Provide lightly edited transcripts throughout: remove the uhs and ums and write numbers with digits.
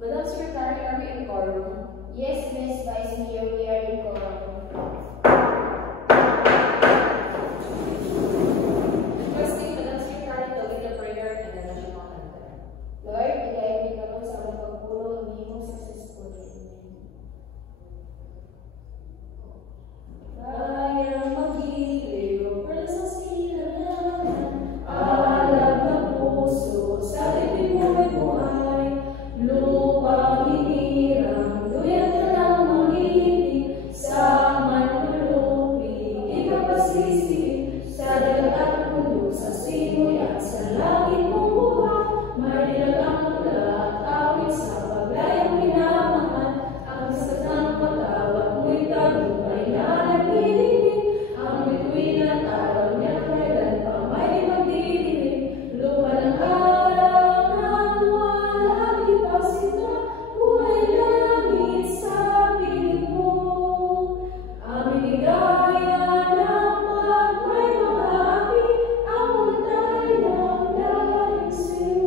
Madam Secretary, are we in quorum? Yes, Ms. Vice Mayor, we are in quorum. Requesting Madam Secretary to lead the prayer and the national anthem. Lord, ilay mo kami sa aming pagpulo, umihimong successful. Kayang magiliw, pero sa silangan, alam ng puso, sa tibig mo'y buhay, lupa hinirang, luyan ka lang mag-ibig, sa manlulupig, ikapasisig, sa dagat at puno, sa simoy at sa langit mong buhay, marilag ang mula at awit sa paglayang minamahal, ang satang patawat mo'y tagumpay na nagdidinig, ang bituin at araw niya kailan pa may magdidinig, lupa ng araw ng walang ipasita, buhay langit sa piling mo. Aming ligaya ng pag-pray maapi, ang matay ng dahil sa'yo.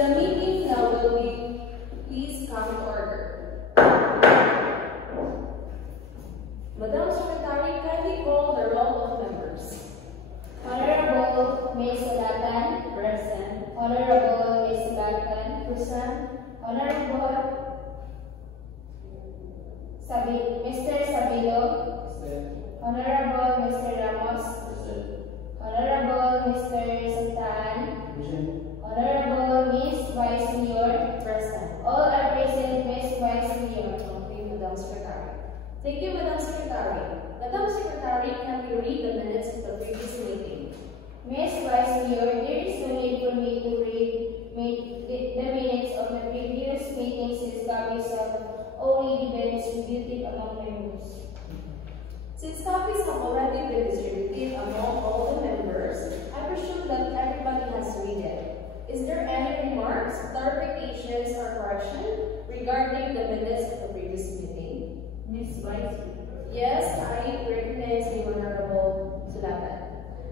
The meeting now will be, please come to order. Madam Secretary, kindly call the roll of members. Honorable Ms. Salatan, present. Honorable Ms. Balkan, present. Honorable Mr. Sabilo, Honorable Mr. Ramos, Honorable Mr. Santaan, Honorable Ms. Vice Mayor, present. All are present, Ms. Vice Mayor. Okay, Madam Secretary. Thank you, Madam Secretary. Madam Secretary, can you read the minutes of the previous meeting? Ms. Vice Mayor, there is no need for me to read the minutes of the previous meeting since copies have already been distributed among members. Since copies have already been distributed among all the members, I presume that everybody has read it. Is there any remarks, clarifications, or correction regarding the minutes of the previous meeting? Ms. Vice Mayor. Yes, I recognize the Honorable Sulatan.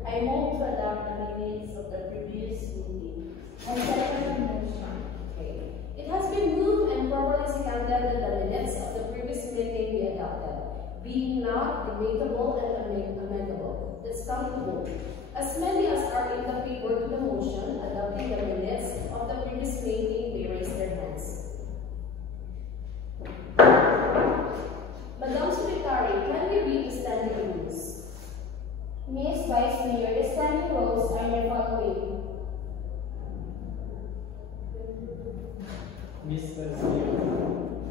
I move to adopt the minutes of the previous meeting. I second the motion. Okay. It has been moved and properly seconded that the minutes of the previous meeting be adopted, being not debatable and amendable. Let's come to vote. As many as are in the favor to the motion adopting the minutes of the previous meeting may raise their hands. Madam Secretary, can we read the standing rules? Ms. Vice Mayor, the standing rules are the following. Ms. Vice Mayor,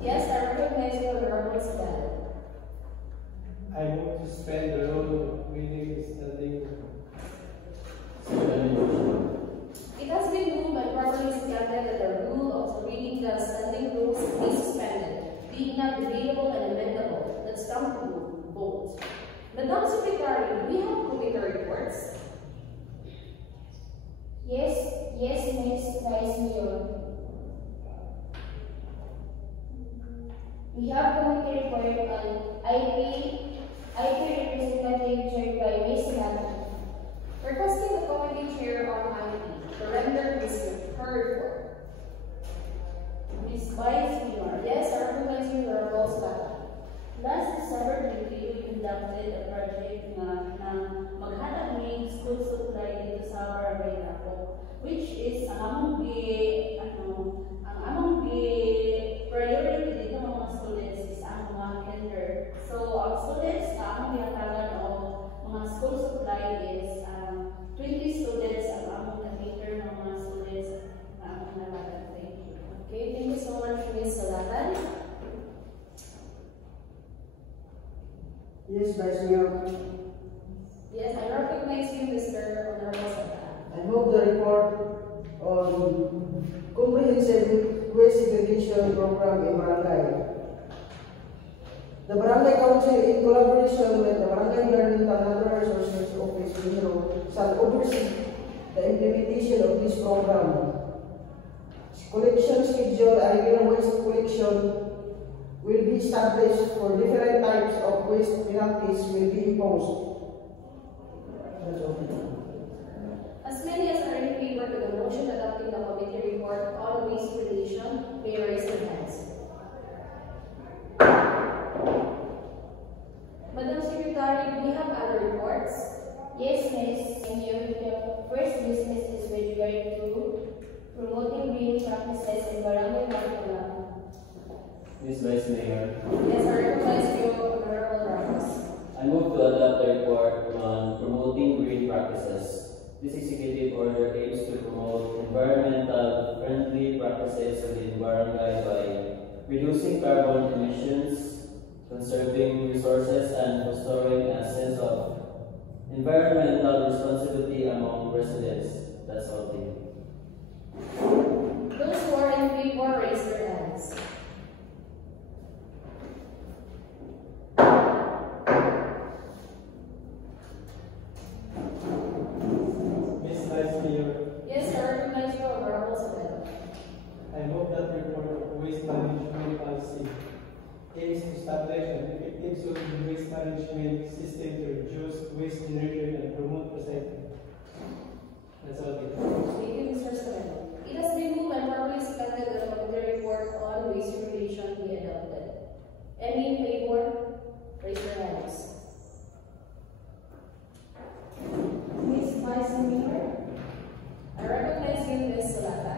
Yes, I recognize the Honorable Sulatan. I move to suspend the rule of reading the standing. It has been moved and properly seconded that the rule of reading the standing rules be suspended, being not debatable and amendable. Let's come to vote. Madam Secretary, we have committee reports. Yes, Ms. Vice Mayor. We have committee report on IP representative chaired by Ms. Salatan. Requesting the committee chair on IP to render her report. Ms. Vice Mayor. Yes, I recognize you, Honorable Sulatan. Last December 20, we conducted a project na maghanap ng school supply dito sa Barangay Napo, which is ang among priority dito ng mga students is ang mga kinder. So, ang students na among pinatagan o mga school supply is 20 students ang among na-cater ng mga students na among nalagan. Thank you. Okay, thank you so much, Ms. Sulatan. Yes, Vice Mayor. Yes, I recognize you, Mr. Honorable Sulatan. I move the report on comprehensive waste segregation program in Barangay. The Barangay Council, in collaboration with the Barangay Environmental and Natural Resources Office, shall oversee the implementation of this program. Collection schedule and regular waste collection will be established for different types of waste penalties will be imposed. That's all. Miss Mayor, the first business is with regard to promoting green practices in Barangay Marcola. Ms. Vice Mayor, Yes, I recognize you, Honorable Ramos. I move to adopt the report on promoting green practices. This executive order aims to promote environmental friendly practices within barangay by reducing carbon emissions, conserving resources, and fostering a sense of environmental responsibility among residents. That's all. Thank you. Those who are in favor, raise their hands. Ms. Vice Mayor, Yes, I recognize you, Honorable Sabelo. I move that report of waste management policy aims to establish an effective solid waste management system to reduce waste generated and promote recycling. That's all. Thank you, Mr. Sabelo. It has been moved and properly seconded that the committee report on waste regulation be adopted. Any in favor, raise your hands. Miss Vice Mayor, I recognize you, Ms. Solata.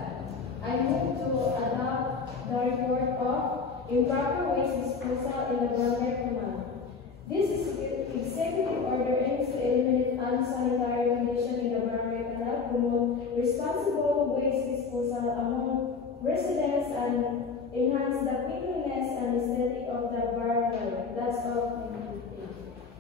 I move to adopt the report of improper waste disposal in the Barangay Command. This executive order aims to eliminate unsanitary conditions in the Barangay Canal, promote responsible waste disposal among residents, and enhance the cleanliness and aesthetic of the barangay. That's all.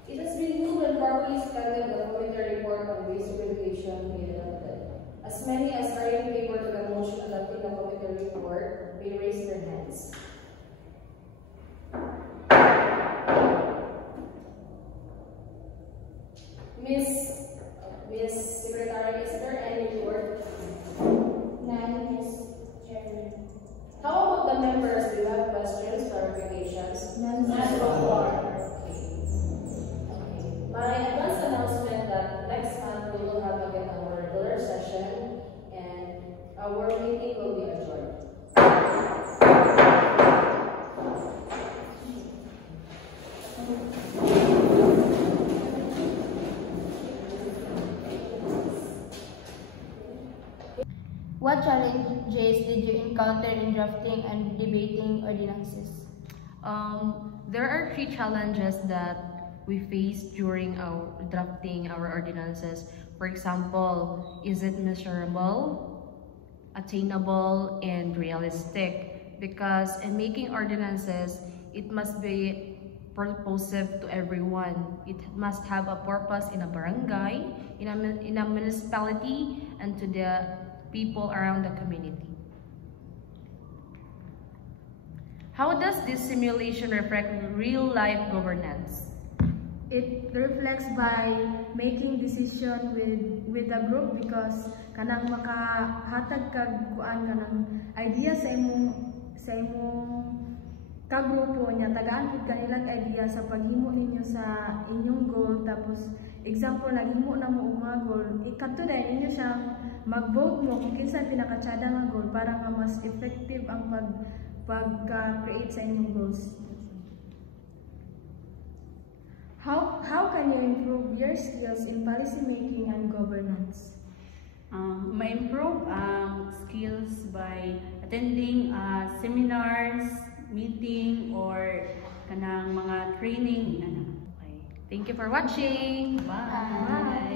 It has been moved and properly seconded that the committee report on waste regulation be adopted. As many as are in favor to the motion adopting the committee report, may raise their hands. Miss Secretary, is there any report? None, Miss Chairman. How about the members? Do you have questions, clarifications? None so far. far. My advance announcement that next month we will have again our regular session and our meeting will be adjourned. What challenges did you encounter in drafting and debating ordinances? There are 3 challenges that we face during our drafting our ordinances. For example, is it measurable, attainable, and realistic? Because in making ordinances, it must be purposive to everyone. It must have a purpose in a barangay, in a municipality, and to the people around the community. How does this simulation reflect real-life governance? It reflects by making decision with a group, because kanang makahatag kag kuan kanang idea sa imong kagrupo niya, tagaan pud kanilang idea sa paghimo ninyo sa inyong goal. Tapos example, naghimo na mo og mga goal, ikadto dahil ninyo siyang mag-vote mo kung kinsa pinakatsada nga goal para nga mas effective ang pag-create sa inyong goals. How can you improve your skills in policy making and governance? Ma-improve skills by attending seminars, meeting, or kanang mga training. Okay. Thank you for watching. Bye.